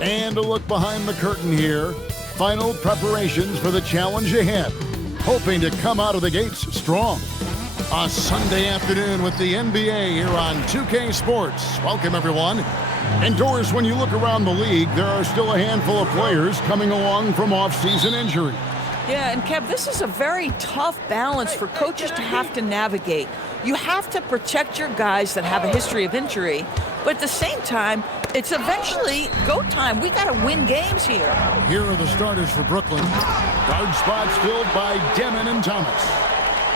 And a look behind the curtain here. Final preparations for the challenge ahead. Hoping to come out of the gates strong. A Sunday afternoon with the NBA here on 2K Sports. Welcome, everyone. Indoors, when you look around the league, there are still a handful of players coming along from off-season injury. Yeah, and Kev, this is a very tough balance for coaches to have to navigate. You have to protect your guys that have a history of injury, but at the same time, it's eventually go time. We got to win games here. Here are the starters for Brooklyn. Guard spots filled by Demon and Thomas.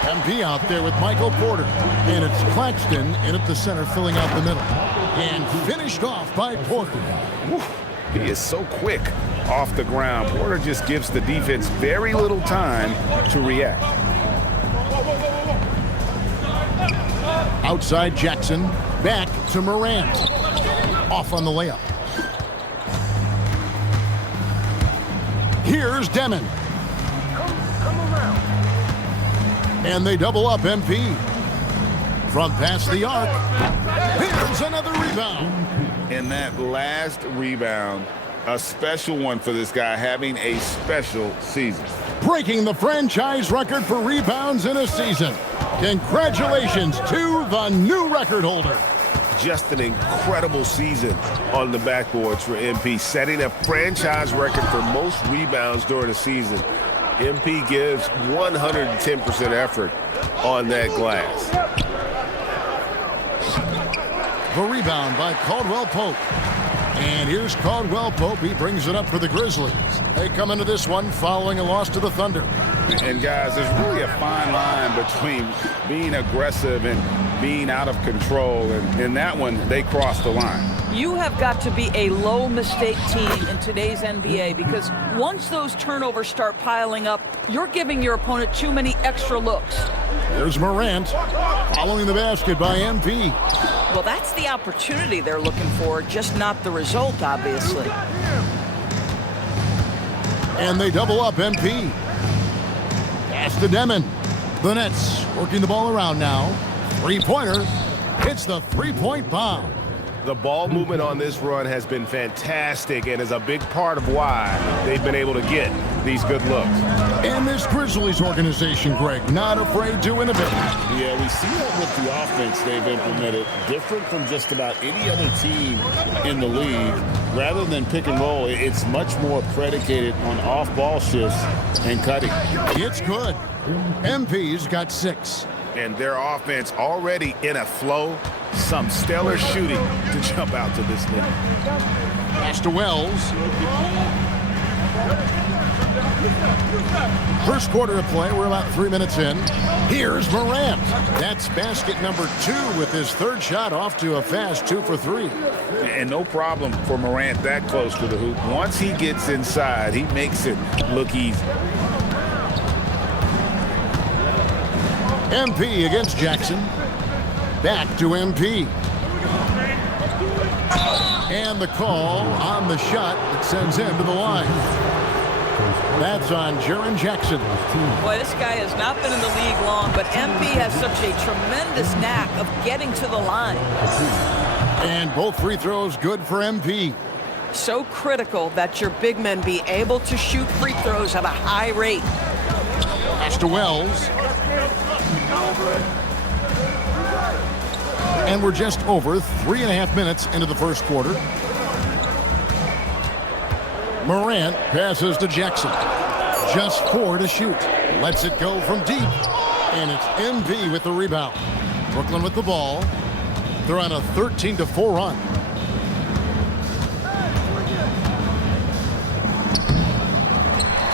MP out there with Michael Porter. And it's Claxton in at the center, filling out the middle. And finished off by Porter. Whew. He is so quick off the ground. Porter just gives the defense very little time to react. Outside Jackson, back to Morant. Off on the layup. Here's Demon. Come around. And they double up MP. From past the arc, here's another rebound. And that last rebound, a special one for this guy, having a special season. Breaking the franchise record for rebounds in a season. Congratulations to the new record holder. Just an incredible season on the backboards for MP, setting a franchise record for most rebounds during a season. MP gives 110% effort on that glass. The rebound by Caldwell Pope. And here's Caldwell Pope. He brings it up for the Grizzlies. They come into this one following a loss to the Thunder. And guys, there's really a fine line between being aggressive and being out of control. And in that one, they crossed the line. You have got to be a low mistake team in today's NBA because once those turnovers start piling up, you're giving your opponent too many extra looks. Here's Morant following the basket by MP. Well, that's the opportunity they're looking for, just not the result, obviously. And they double up MP. Pass to Demon. The Nets working the ball around now. Three-pointer hits the three-point bomb. The ball movement on this run has been fantastic and is a big part of why they've been able to get these good looks. And this Grizzlies organization, Greg, not afraid to innovate. Yeah, we see that with the offense they've implemented, different from just about any other team in the league. Rather than pick and roll, it's much more predicated on off-ball shifts and cutting. It's good. MP's got 6. And their offense already in a flow. Some stellar shooting to jump out to this lead. Pass to Wells. First quarter of play, we're about 3 minutes in. Here's Morant. That's basket number 2 with his third shot off to a fast 2 for 3. And no problem for Morant that close to the hoop. Once he gets inside, he makes it look easy. MP against Jackson. Back to MP. And the call on the shot that sends him to the line. That's on Jaren Jackson. Boy, this guy has not been in the league long, but MP has such a tremendous knack of getting to the line. And both free throws good for MP. So critical that your big men be able to shoot free throws at a high rate. Pass to Wells. And we're just over 3.5 minutes into the first quarter. Morant passes to Jackson. Just 4 to shoot. Lets it go from deep. And it's MP with the rebound. Brooklyn with the ball. They're on a 13-4 run.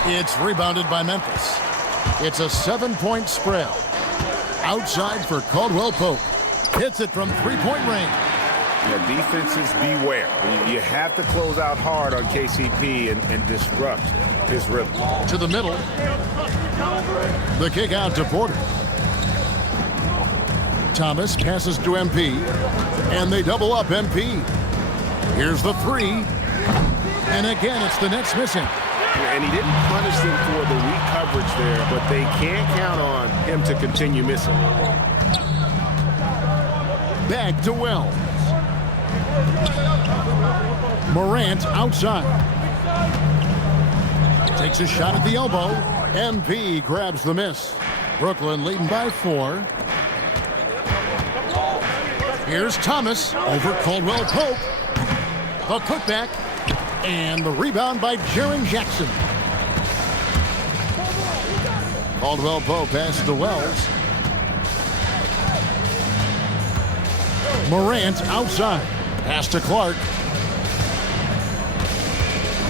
It's rebounded by Memphis. It's a 7-point spread. Outside for Caldwell Pope. Hits it from three-point range. Yeah, defenses beware. You have to close out hard on KCP and disrupt his rhythm. To the middle. The kick out to Porter. Thomas passes to MP. And they double up MP. Here's the three. And again, it's the Nets missing. And he didn't punish them for the weak coverage there, but they can't count on him to continue missing. Back to Wells. Morant outside. Takes a shot at the elbow. MP grabs the miss. Brooklyn leading by 4. Here's Thomas over Caldwell Pope. The putback. And the rebound by Jaren Jackson. Caldwell Pope passes to Wells. Morant outside. Pass to Clark.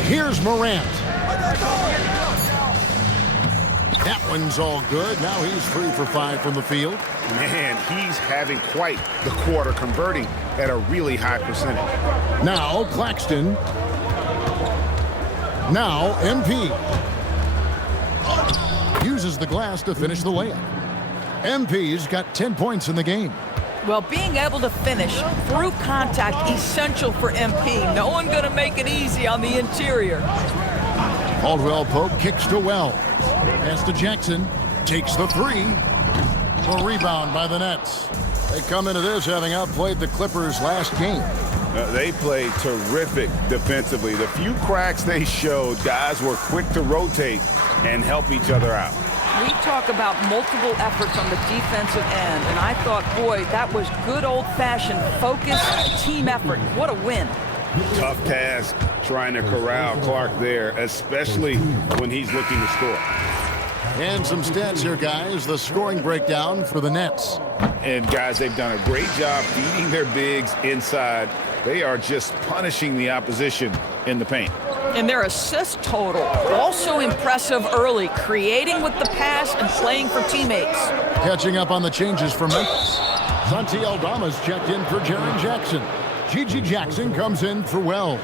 Here's Morant. That one's all good. Now he's 3 for 5 from the field. Man, he's having quite the quarter, converting at a really high percentage. Now Claxton. Now MP. Uses the glass to finish the layup. MP's got 10 points in the game. Well, being able to finish through contact, essential for MP. No one going to make it easy on the interior. Caldwell Pope kicks to Wells. Pass to Jackson. Takes the 3. The rebound by the Nets. They come into this having outplayed the Clippers last game. They played terrific defensively. The few cracks they showed, guys were quick to rotate and help each other out. We talk about multiple efforts on the defensive end, and I thought, boy, that was good old-fashioned focused team effort. What a win. Tough task trying to corral Clark there, especially when he's looking to score. And some stats here, guys. The scoring breakdown for the Nets. And, guys, they've done a great job feeding their bigs inside. They are just punishing the opposition in the paint. And their assist total, also impressive early, creating with the pass and playing for teammates. Catching up on the changes for Memphis. Santi Aldama's checked in for Jaren Jackson. Gigi Jackson comes in for Wells.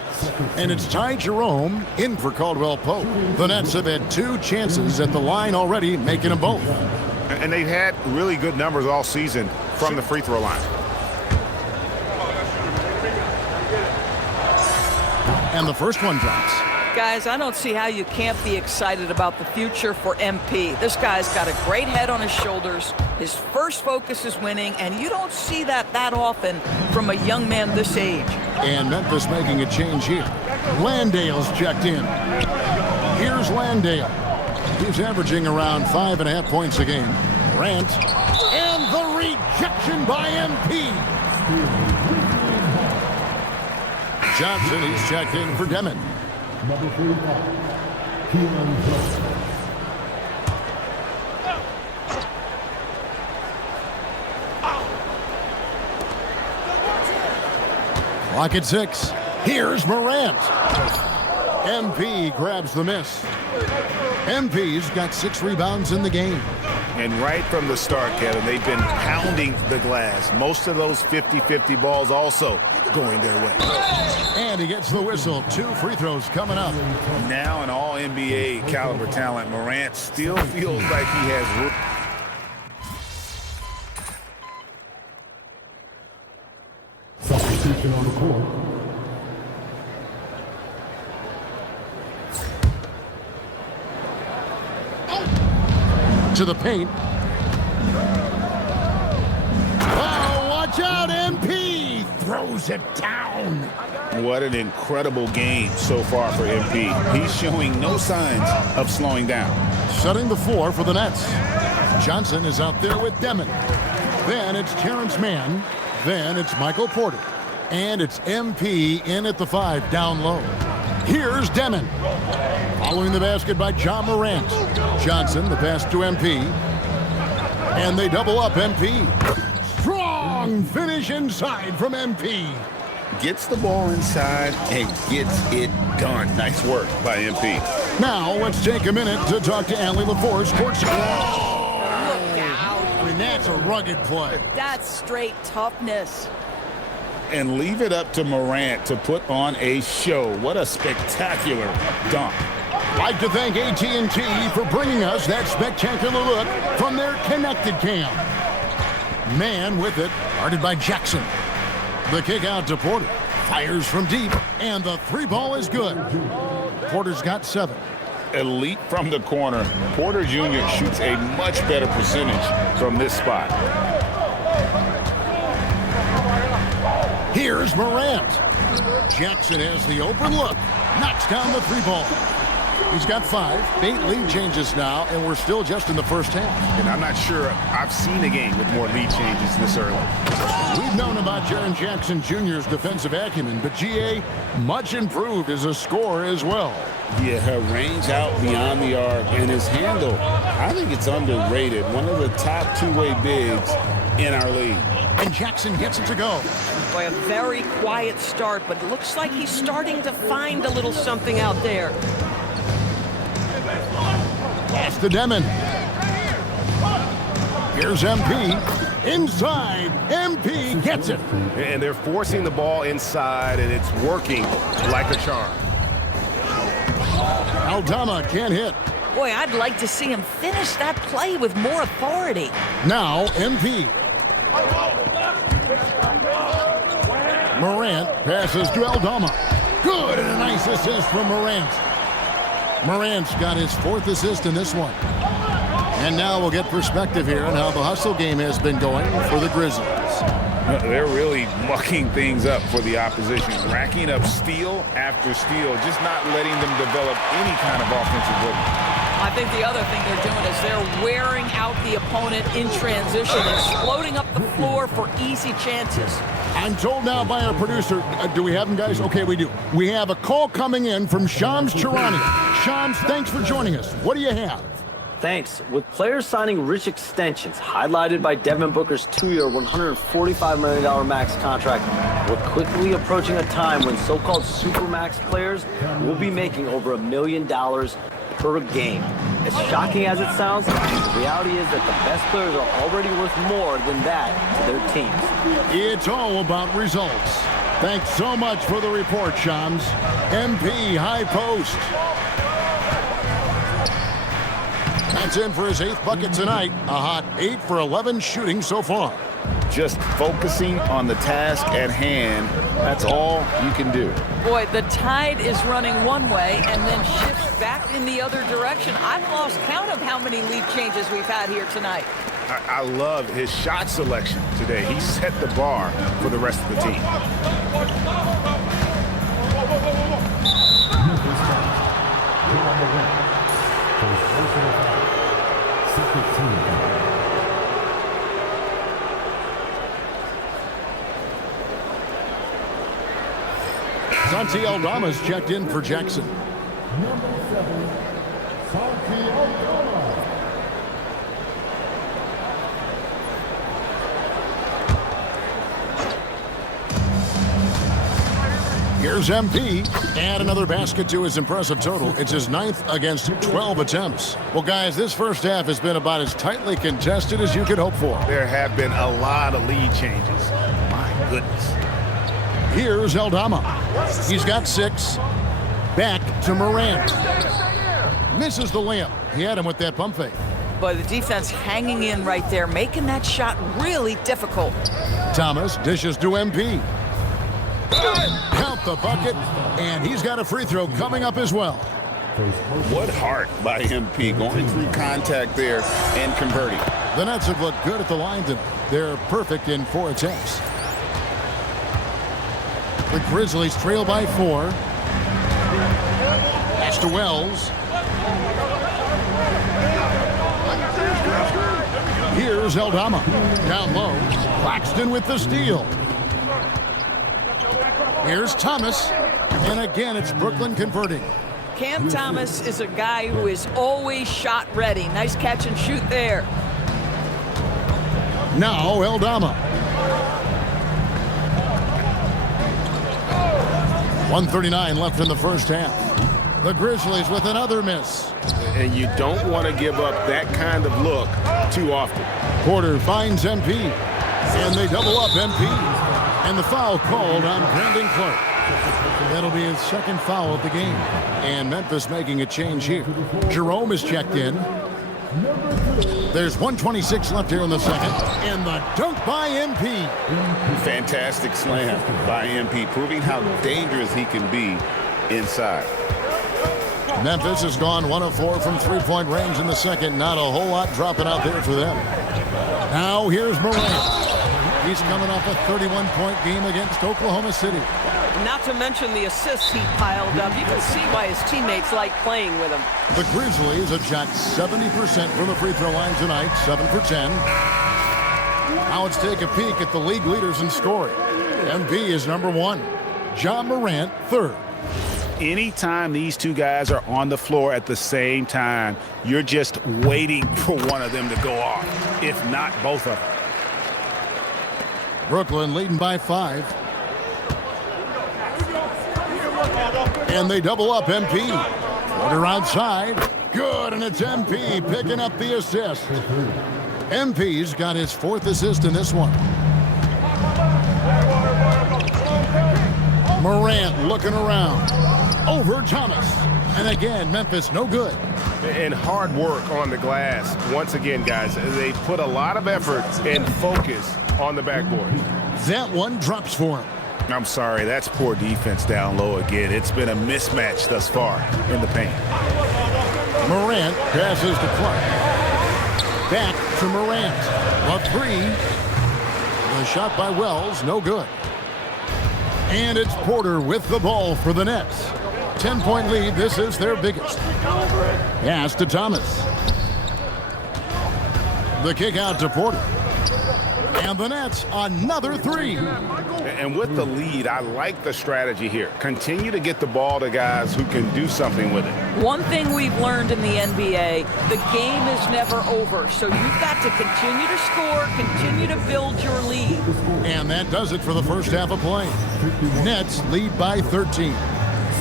And it's Ty Jerome in for Caldwell Pope. The Nets have had 2 chances at the line already, making them both. And they've had really good numbers all season from the free throw line. And the first one drops. Guys, I don't see how you can't be excited about the future for MP. This guy's got a great head on his shoulders. His first focus is winning, and you don't see that often from a young man this age. And Memphis making a change here. Landale's checked in. Here's Landale. He's averaging around 5.5 points a game. Morant. And the rejection by MP. Johnson, he's checked in for Demon. Number 45, Keelan Johnson. Clock at 6. Here's Morant. MP grabs the miss. MP's got 6 rebounds in the game. And right from the start, Kevin, they've been pounding the glass. Most of those 50-50 balls also going their way. And he gets the whistle. 2 free throws coming up. Now an all-NBA caliber talent, Morant still feels like he has room. Substitution on the court. To the paint. Oh, watch out, MP! Throws it down. What an incredible game so far for MP. He's showing no signs of slowing down. Setting the floor for the Nets. Johnson is out there with Demon. Then it's Terrence Mann. Then it's Michael Porter. And it's MP in at the 5, down low. Here's Demon. Following the basket by John Morant. Johnson, the pass to MP. And they double up MP. Strong finish inside from MP. Gets the ball inside and gets it done. Nice work by MP. Now let's take a minute to talk to Allie LaForce, courtside. Look out. I mean, that's a rugged play. That's straight toughness. And leave it up to Morant to put on a show. What a spectacular dunk. Like to thank AT&T for bringing us that spectacular look from their connected cam. Man with it, guarded by Jackson. The kick out to Porter. Fires from deep, and the three ball is good. Porter's got 7. Elite from the corner. Porter Jr. shoots a much better percentage from this spot. Here's Morant. Jackson has the open look. Knocks down the three ball. He's got 5. 8 lead changes now, and we're still just in the first half. And I'm not sure I've seen a game with more lead changes this early. We've known about Jaren Jackson Jr.'s defensive acumen, but GA much improved as a scorer as well. Yeah, her range out beyond the arc and his handle, I think it's underrated. One of the top two-way bigs in our league. And Jackson gets it to go. Boy, a very quiet start, but it looks like he's starting to find a little something out there. Pass to Demon. Here's MP. Inside. MP gets it. And they're forcing the ball inside, and it's working like a charm. Aldama can't hit. Boy, I'd like to see him finish that play with more authority. Now MP. Morant passes to Aldama. Good, and a nice assist from Morant. Morant's got his 4th assist in this one. And now we'll get perspective here on how the hustle game has been going for the Grizzlies. They're really mucking things up for the opposition, racking up steal after steal, just not letting them develop any kind of offensive rhythm. I think the other thing they're doing is they're wearing out the opponent in transition, exploding up the floor for easy chances. I'm told now by our producer, do we have him, guys? Okay, we do. We have a call coming in from Shams Charania. Shams, thanks for joining us. What do you have? Thanks. With players signing rich extensions, highlighted by Devin Booker's 2-year, $145 million max contract, we're quickly approaching a time when so-called supermax players will be making over $1 million per game. As shocking as it sounds, the reality is that the best players are already worth more than that to their teams. It's all about results. Thanks so much for the report, Shams. MP high post. That's in for his 8th bucket tonight. A hot 8 for 11 shooting so far. Just focusing on the task at hand, that's all you can do. Boy, the tide is running one way and then shifts back in the other direction. I've lost count of how many lead changes we've had here tonight. I love his shot selection today. He set the bar for the rest of the team. Santi Aldama's checked in for Jackson. Number 7, Santi Aldama. Here's MP. Add another basket to his impressive total. It's his 9th against 12 attempts. Well, guys, this first half has been about as tightly contested as you could hope for. There have been a lot of lead changes. My goodness. Here's Aldama. He's got 6. Back to Morant. Misses the layup. He had him with that pump fake. But the defense hanging in right there, making that shot really difficult. Thomas dishes to MP. Count the bucket, and he's got a free throw coming up as well. What heart by MP, going through contact there and converting. The Nets have looked good at the line tonight. They're perfect in 4 attempts. The Grizzlies trail by 4. Pass to Wells. Here's Aldama. Down low. Claxton with the steal. Here's Thomas. And again, it's Brooklyn converting. Cam Thomas is a guy who is always shot ready. Nice catch and shoot there. Now Aldama. 1:39 left in the first half. The Grizzlies with another miss. And you don't want to give up that kind of look too often. Porter finds MP. And they double up MP. And the foul called on Brandon Clark. That'll be his 2nd foul of the game. And Memphis making a change here. Jerome is checked in. There's 1:26 left here in the second. And the dunk by MP. Fantastic slam by MP, proving how dangerous he can be inside. Memphis has gone 1 of 4 from three-point range in the second. Not a whole lot dropping out there for them. Now here's Morant. He's coming off a 31-point game against Oklahoma City. Not to mention the assists he piled up. You can see why his teammates like playing with him. The Grizzlies have shot 70% from the free throw line tonight, 7 for 10. Now let's take a peek at the league leaders in scoring. MB is number 1. Ja Morant, 3rd. Anytime these two guys are on the floor at the same time, you're just waiting for one of them to go off, if not both of them. Brooklyn leading by 5. And they double up MP. Quarter outside. Good, and it's MP picking up the assist. MP's got his 4th assist in this one. Morant looking around. Over Thomas. And again, Memphis no good. And hard work on the glass. Once again, guys, they put a lot of effort and focus on the backboard. That one drops for him. I'm sorry, that's poor defense down low again. It's been a mismatch thus far in the paint. Morant passes to Clark. Back to Morant. A 3. The shot by Wells, no good. And it's Porter with the ball for the Nets. 10-point lead, this is their biggest. Pass to Thomas. The kick out to Porter. And the Nets, another 3. And with the lead, I like the strategy here. Continue to get the ball to guys who can do something with it. One thing we've learned in the NBA, the game is never over. So you've got to continue to score, continue to build your lead. And that does it for the first half of play. Nets lead by 13.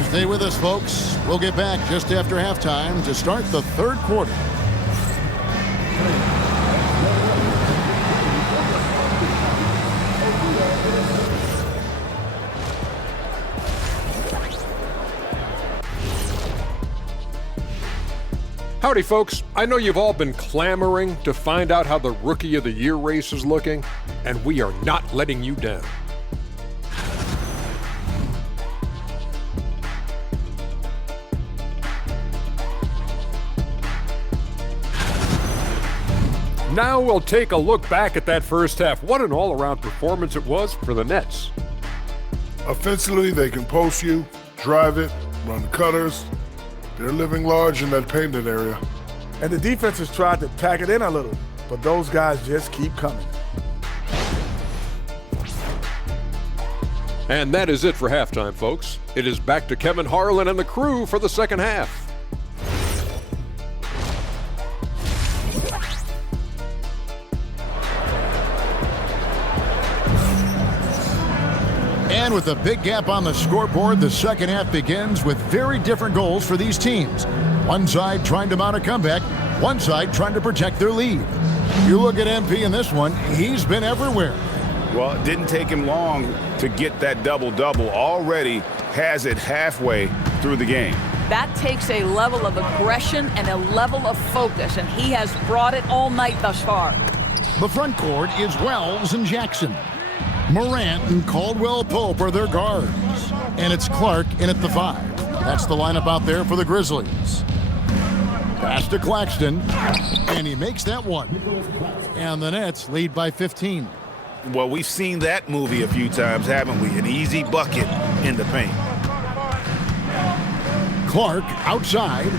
Stay with us, folks. We'll get back just after halftime to start the 3rd quarter. Howdy, folks. I know you've all been clamoring to find out how the Rookie of the Year race is looking, and we are not letting you down. Now we'll take a look back at that first half. What an all-around performance it was for the Nets. Offensively, they can post you, drive it, run cutters. They're living large in that painted area. And the defense has tried to pack it in a little, but those guys just keep coming. And that is it for halftime, folks. It is back to Kevin Harlan and the crew for the second half. And with a big gap on the scoreboard, the second half begins with very different goals for these teams. One side trying to mount a comeback, one side trying to protect their lead. You look at MP in this one, he's been everywhere. Well, it didn't take him long to get that double-double. Already has it halfway through the game. That takes a level of aggression and a level of focus, and he has brought it all night thus far. The front court is Wells and Jackson. Morant and Caldwell Pope are their guards. And it's Clark in at the 5. That's the lineup out there for the Grizzlies. Pass to Claxton, and he makes that one. And the Nets lead by 15. Well, we've seen that movie a few times, haven't we? An easy bucket in the paint. Clark outside.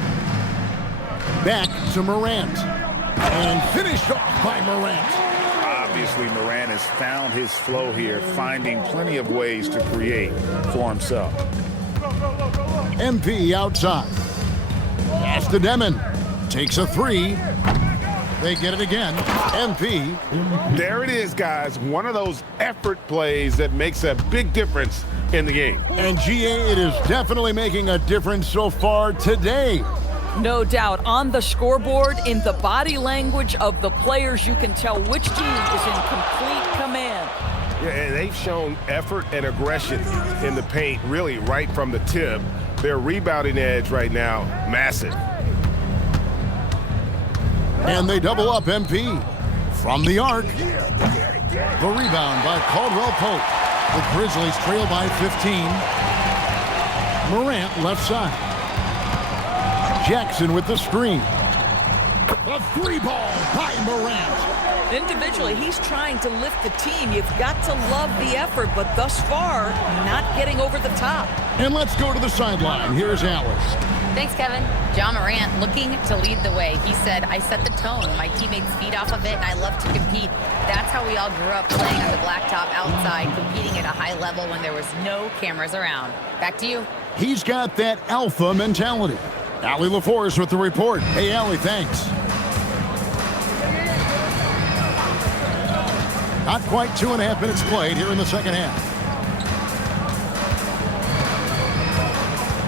Back to Morant. And finished off by Morant. Obviously, Morant has found his flow here, finding plenty of ways to create for himself. MP outside. Pass to Demon. Takes a 3. They get it again. MP. There it is, guys. One of those effort plays that makes a big difference in the game. And GA, it is definitely making a difference so far today. No doubt. On the scoreboard, in the body language of the players, you can tell which team is in complete command. Yeah, and they've shown effort and aggression in the paint, really right from the tip. Their rebounding edge right now, massive. And they double up MP. From the arc. The rebound by Caldwell Pope. The Grizzlies trail by 15. Morant left side. Jackson with the screen. A three ball by Morant. Individually, he's trying to lift the team. You've got to love the effort, but thus far, not getting over the top. And let's go to the sideline. Here's Alice. Thanks, Kevin. John Morant looking to lead the way. He said, I set the tone. My teammates feed off of it, and I love to compete. That's how we all grew up, playing on the blacktop outside, competing at a high level when there was no cameras around. Back to you. He's got that alpha mentality. Allie LaForce with the report. Hey, Allie, thanks. Not quite 2.5 minutes played here in the second half.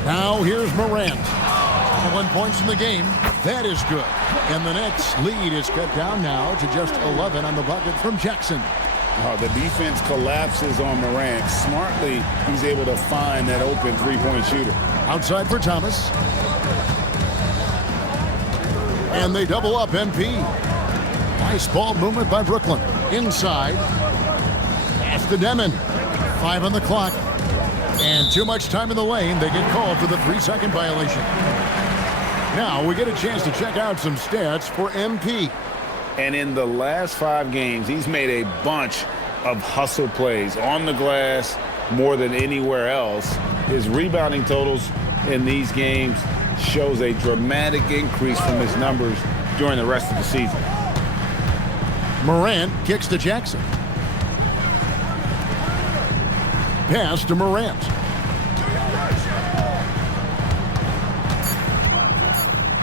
Now here's Morant. 1 points in the game. That is good. And the Nets' lead is cut down now to just 11 on the bucket from Jackson. The defense collapses on Morant. Smartly, he's able to find that open three-point shooter. Outside for Thomas. And they double up MP. Nice ball movement by Brooklyn. Inside. Pass to Demon. 5 on the clock. And too much time in the lane. They get called for the 3-second violation. Now we get a chance to check out some stats for MP. And in the last 5 games, he's made a bunch of hustle plays on the glass more than anywhere else. His rebounding totals in these games shows a dramatic increase from his numbers during the rest of the season. Morant kicks to Jackson. Pass to Morant.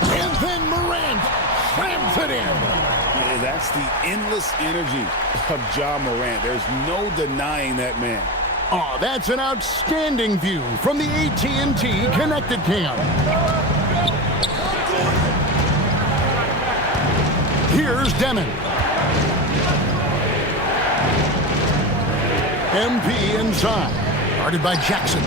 And then Morant slams it in. Yeah, that's the endless energy of John Morant. There's no denying that man. Oh, that's an outstanding view from the AT&T Connected Cam. Here's Demon. MP inside. Guarded by Jackson.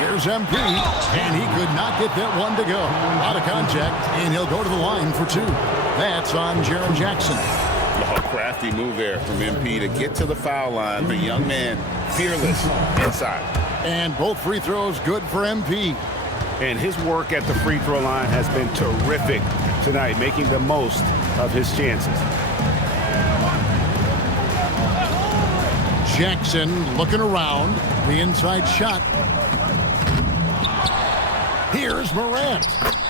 Here's MP, and he could not get that one to go. Out of contact, and he'll go to the line for 2. That's on Jaren Jackson. A crafty move there from MP to get to the foul line. The young man, fearless inside. And both free throws good for MP. And his work at the free throw line has been terrific tonight, making the most of his chances. Jackson looking around. The inside shot. Here's Morant.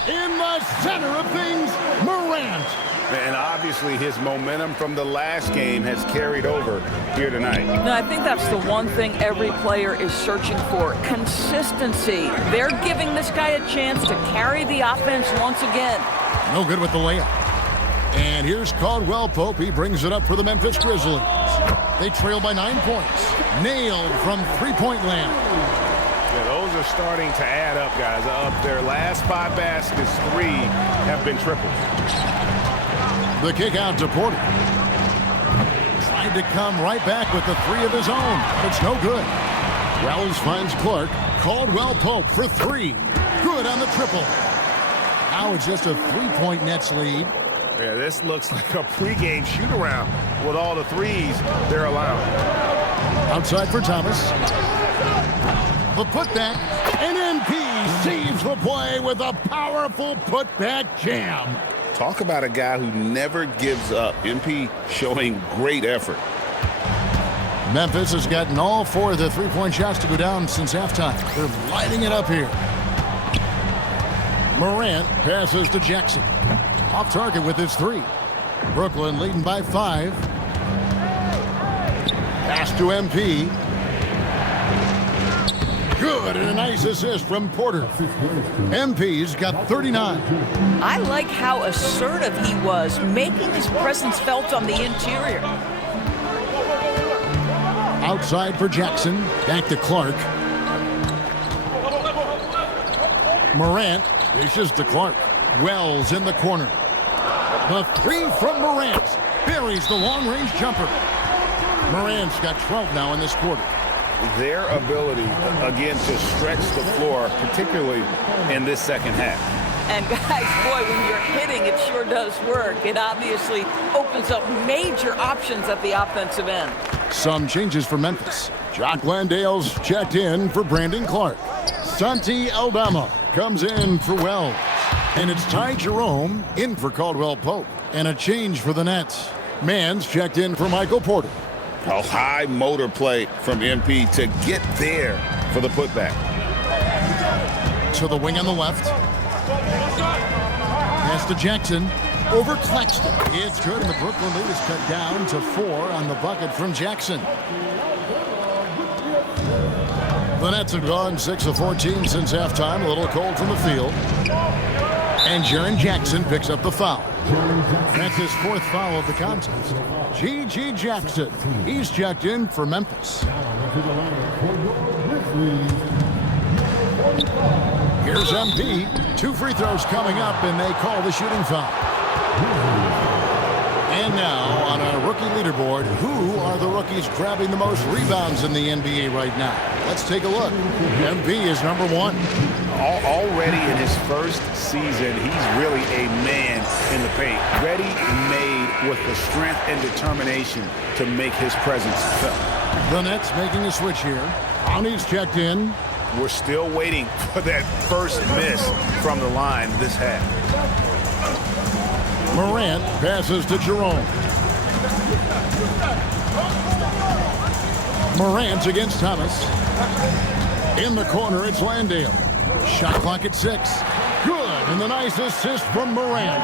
In the center of things, Morant. And obviously his momentum from the last game has carried over here tonight. No, I think that's the one thing every player is searching for. Consistency. They're giving this guy a chance to carry the offense once again. No good with the layup. And here's Caldwell Pope. He brings it up for the Memphis Grizzlies. They trail by 9 points. Nailed from three-point land. Yeah, those are starting to add up, guys. Of their last 5 baskets, 3 have been triples. The kick out to Porter. Tried to come right back with the 3 of his own. It's no good. Wells finds Clark. Caldwell Pope for 3. Good on the triple. Now it's just a 3-point Nets lead. Yeah, this looks like a pregame shoot-around with all the 3s they're allowing. Outside for Thomas. The putback. And MP saves the play with a powerful putback jam. Talk about a guy who never gives up. MP showing great effort. Memphis has gotten all 4 of the 3-point shots to go down since halftime. They're lighting it up here. Morant passes to Jackson. Off target with his 3. Brooklyn leading by 5. Pass to MP. Good, and a nice assist from Porter. MP's got 39. I like how assertive he was, making his presence felt on the interior. Outside for Jackson. Back to Clark. Morant dishes to Clark. Wells in the corner. The 3 from Morant. Buries the long-range jumper. Morant's got 12 now in this quarter. Their ability, again, to stretch the floor, particularly in this second half. And guys, boy, when you're hitting, it sure does work. It obviously opens up major options at the offensive end. Some changes for Memphis. Jock Landale's checked in for Brandon Clark. Santi Aldama comes in for Wells. And it's Ty Jerome in for Caldwell Pope. And a change for the Nets. Mann's checked in for Michael Porter. A high motor play from MP to get there for the putback. To the wing on the left. Pass to Jackson. Over Claxton. It's good, and the Brooklyn lead is cut down to 4 on the bucket from Jackson. The Nets have gone 6 of 14 since halftime. A little cold from the field. And Jaren Jackson picks up the foul. That's his 4th foul of the contest. G.G. Jackson. He's checked in for Memphis. Here's MP. 2 free throws coming up, and they call the shooting foul. And now, on our rookie leaderboard, who are the rookies grabbing the most rebounds in the NBA right now? Let's take a look. MP is number 1. Already in his first season, he's really a man in the paint. Ready-made with the strength and determination to make his presence felt. The Nets making a switch here. Ani's checked in. We're still waiting for that first miss from the line this half. Morant passes to Jerome. Morant against Thomas. In the corner, it's Landale. Shot clock at 6. Good, and the nice assist from Morant.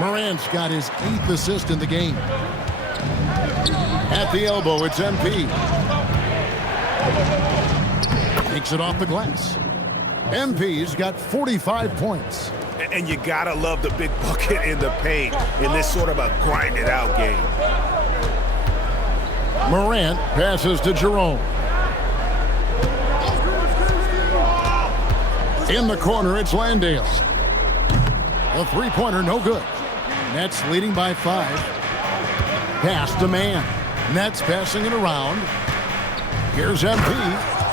Morant's got his 8th assist in the game. At the elbow, it's MP. Takes it off the glass. MP's got 45 points. And you gotta love the big bucket in the paint in this sort of a grind-it-out game. Morant passes to Jerome. In the corner, it's Landale. A three-pointer, no good. Nets leading by 5. Pass to Mann. Nets passing it around. Here's MP,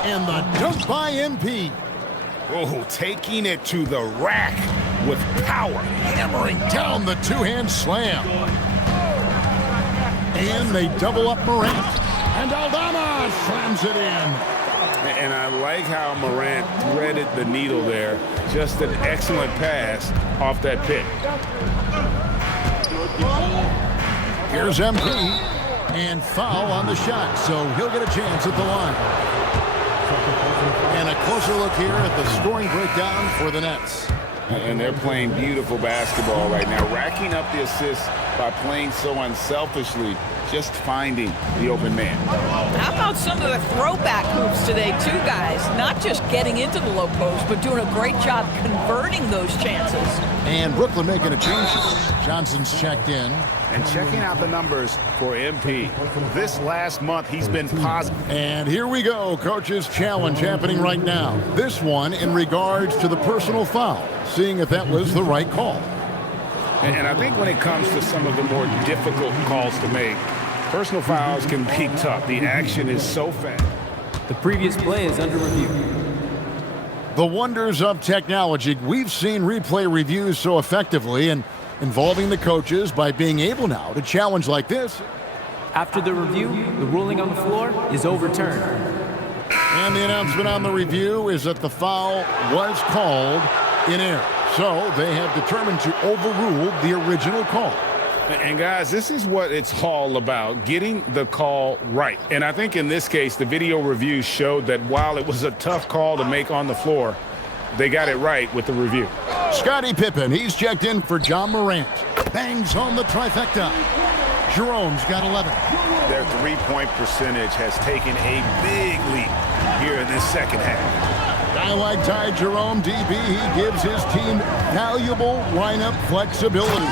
and the dunk by MP. Oh, taking it to the rack with power. Hammering down the two-hand slam. And they double up Morant. And Aldama slams it in. And I like how Morant threaded the needle there. Just an excellent pass off that pick. Here's MP. And foul on the shot, so he'll get a chance at the line. And a closer look here at the scoring breakdown for the Nets. And they're playing beautiful basketball right now, racking up the assists by playing so unselfishly, just finding the open man. How about some of the throwback hoops today, too, guys? Not just getting into the low post, but doing a great job converting those chances. And Brooklyn making a change. Johnson's checked in. And checking out the numbers for MP. This last month, he's been positive. And here we go, Coach's Challenge happening right now. This one in regards to the personal foul, seeing if that was the right call. And I think when it comes to some of the more difficult calls to make, personal fouls can be tough. The action is so fast. The previous play is under review. The wonders of technology. We've seen replay reviews so effectively and involving the coaches by being able now to challenge like this. After the review, the ruling on the floor is overturned. And the announcement on the review is that the foul was called in error. So they have determined to overrule the original call. And guys, this is what it's all about, getting the call right. And I think in this case, the video review showed that while it was a tough call to make on the floor, they got it right with the review. Scottie Pippen, he's checked in for John Morant. Bangs on the trifecta. Jerome's got 11. Their three-point percentage has taken a big leap here in this second half. Guy like Ty Jerome, DB, he gives his team valuable lineup flexibility.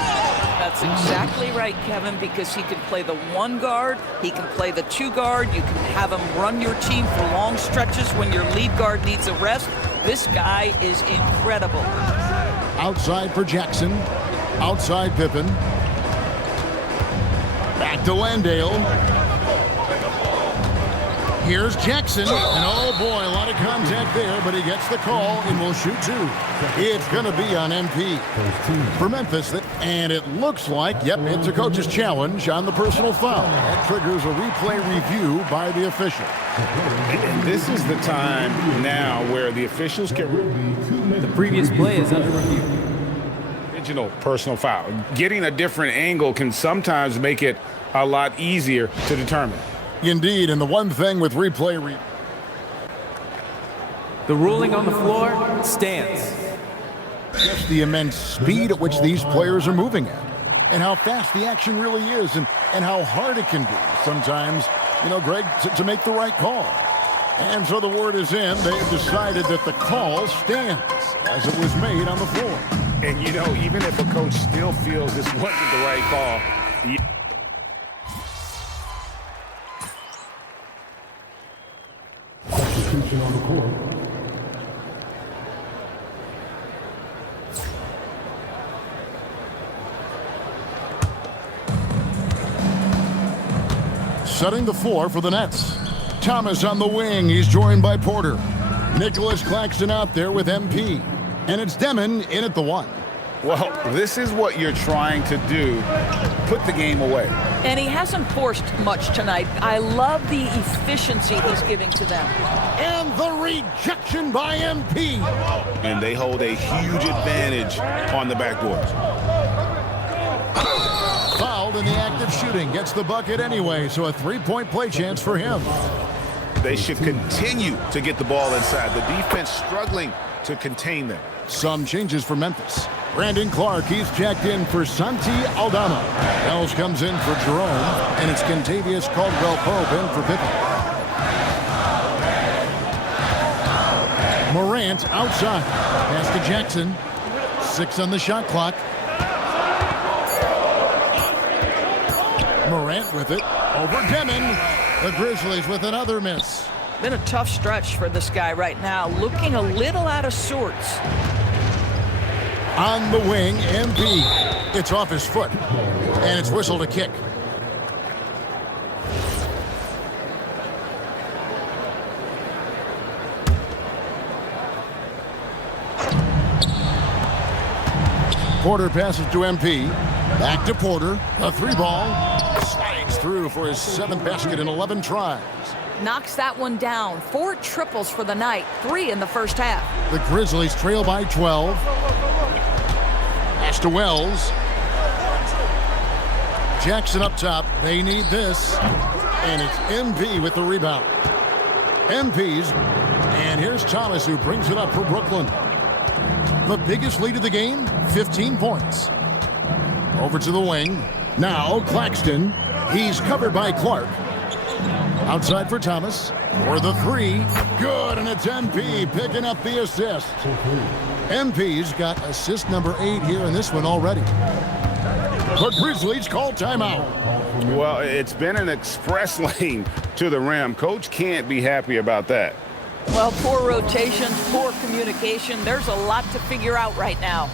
That's exactly right, Kevin, because he can play the 1 guard, he can play the 2 guard, you can have him run your team for long stretches when your lead guard needs a rest. This guy is incredible. Outside for Jackson, outside Pippen. Back to Landale. Here's Jackson, and oh boy, a lot of contact there, but he gets the call and will shoot two. It's going to be on MP for Memphis, and it looks like, yep, it's a coach's challenge on the personal foul. That triggers a replay review by the official. And this is the time now where the officials can... The previous play is under review. Original personal foul. Getting a different angle can sometimes make it a lot easier to determine. Indeed, and the one thing with replay... The ruling on the floor stands. Just the immense speed at which these players are moving at, and how fast the action really is, and how hard it can be sometimes, you know, Greg, to make the right call. And so the word is in. They've decided that the call stands as it was made on the floor. And, you know, even if a coach still feels this wasn't the right call, Substitution on the court. Setting the floor for the Nets. Thomas on the wing. He's joined by Porter. Nicholas Claxton out there with MP. And it's Demon in at the one. well, this is what you're trying to do. Put the game away. And he hasn't forced much tonight. I love the efficiency he's giving to them. And the rejection by MP. And they hold a huge advantage on the backboard. Fouled in the act of shooting. Gets the bucket anyway, so a three-point play chance for him. They should continue to get the ball inside. The defense struggling to contain them. Some changes for Memphis. Brandon Clark, he's checked in for Santi Aldama. Wells comes in for Jerome, and it's Kentavious Caldwell-Pope in for Pippen. Morant outside. Pass to Jackson. 6 on the shot clock. Morant with it. Over Demon. The Grizzlies with another miss. Been a tough stretch for this guy right now. Looking a little out of sorts. On the wing, MP. It's off his foot. And it's whistled a kick. Porter passes to MP. Back to Porter. A three ball. Slides through for his 7th basket in 11 tries. Knocks that one down. 4 triples for the night. 3 in the first half. The Grizzlies trail by 12. Pass to Wells. Jackson up top. They need this. And it's MP with the rebound. MP's. And here's Thomas who brings it up for Brooklyn. The biggest lead of the game, 15 points. Over to the wing. Now Claxton. He's covered by Clark. Outside for Thomas. For the 3. Good, and it's MP picking up the assist. MP's got assist number 8 here in this one already. The Grizzlies call timeout. Well, it's been an express lane to the rim. Coach can't be happy about that. Well, poor rotations, poor communication. There's a lot to figure out right now.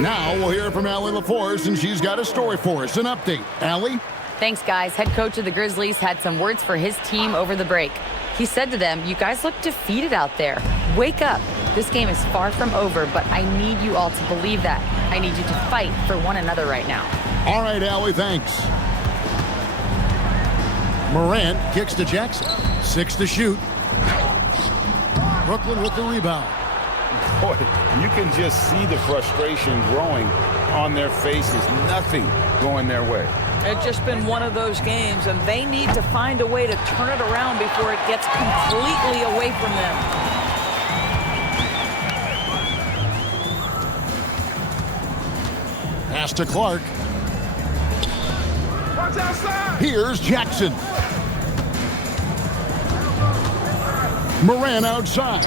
Now we'll hear from Allie LaForce, and she's got a story for us. An update. Allie? Thanks, guys. Head coach of the Grizzlies had some words for his team over the break. He said to them, "You guys look defeated out there. Wake up. This game is far from over, but I need you all to believe that. I need you to fight for one another right now." All right, Allie, thanks. Morant kicks to Jackson. 6 to shoot. Brooklyn with the rebound. Boy, you can just see the frustration growing on their faces. Nothing going their way. It's just been one of those games, and they need to find a way to turn it around before it gets completely away from them. Pass to Clark. Here's Jackson. Moran outside.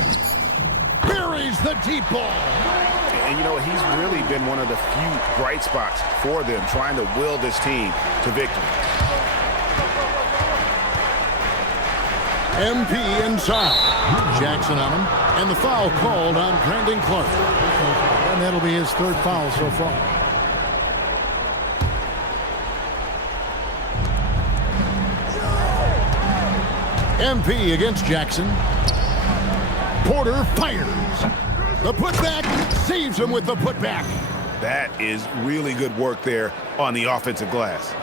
Buries the deep ball. And, you know, he's really been one of the few bright spots for them, trying to will this team to victory. MP inside. Jackson on him. And the foul called on Brandon Clark. And that'll be his 3rd foul so far. MP against Jackson. Porter fires. The putback saves him with the putback. That is really good work there on the offensive glass.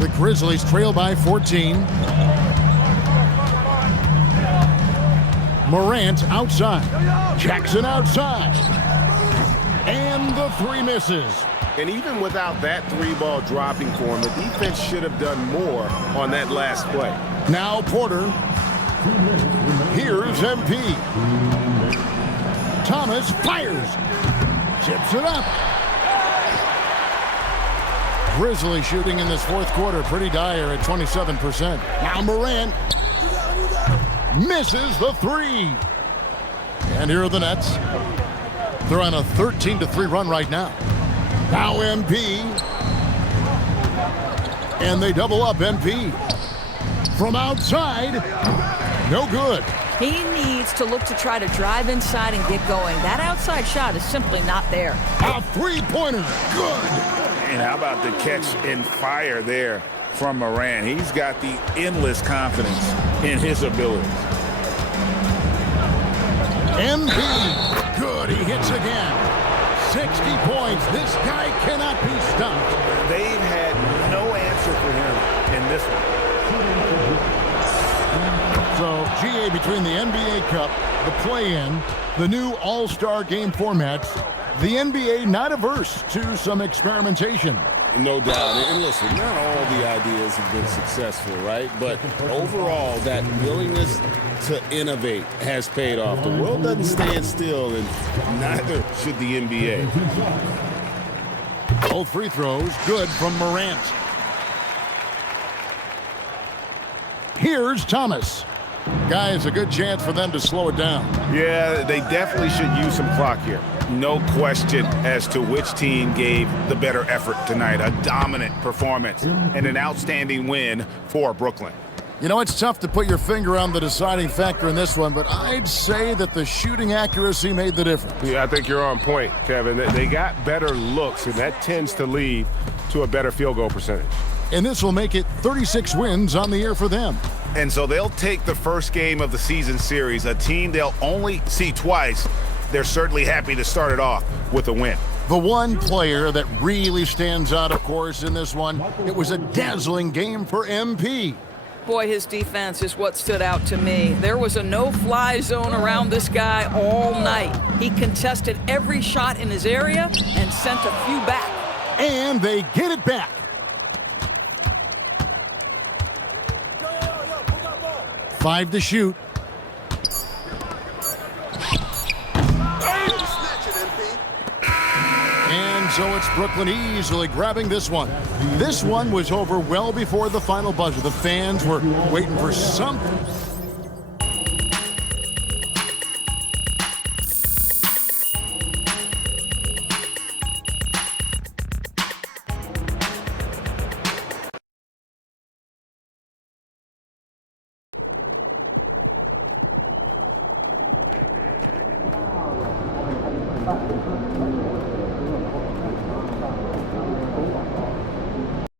The Grizzlies trail by 14. Morant outside. Jackson outside. And the three misses. And even without that three ball dropping for him, the defense should have done more on that last play. Now Porter. Here's MP. Thomas fires. Chips it up. Grizzlies shooting in this fourth quarter pretty dire at 27%. Now Morant misses the three. And here are the Nets. They're on a 13-3 run right now. Now MP. And they double up MP. From outside, no good. He needs to look to try to drive inside and get going. That outside shot is simply not there. A three-pointer, good. And how about the catch and fire there from Morant? He's got the endless confidence in his abilities. MP, good, he hits again. 60 points, this guy cannot be stopped. They've had no answer for him in this one. So, GA, between the NBA Cup, the play-in, the new All-Star game formats, the NBA not averse to some experimentation. No doubt. And listen, not all the ideas have been successful, right? But overall, that willingness to innovate has paid off. The world doesn't stand still, and neither should the NBA. Both free throws good from Morant. Here's Thomas. Guys, a good chance for them to slow it down. Yeah, they definitely should use some clock here. No question as to which team gave the better effort tonight. A dominant performance and an outstanding win for Brooklyn. You know, it's tough to put your finger on the deciding factor in this one, but I'd say that the shooting accuracy made the difference. Yeah, I think you're on point, Kevin. They got better looks, and that tends to lead to a better field goal percentage. And this will make it 36 wins on the year for them. And so they'll take the first game of the season series, a team they'll only see twice. They're certainly happy to start it off with a win. The one player that really stands out, of course, in this one, it was a dazzling game for MP. Boy, his defense is what stood out to me. There was a no-fly zone around this guy all night. He contested every shot in his area and sent a few back. And they get it back. Five to shoot. And so it's Brooklyn easily grabbing this one. This one was over well before the final buzzer. The fans were waiting for something.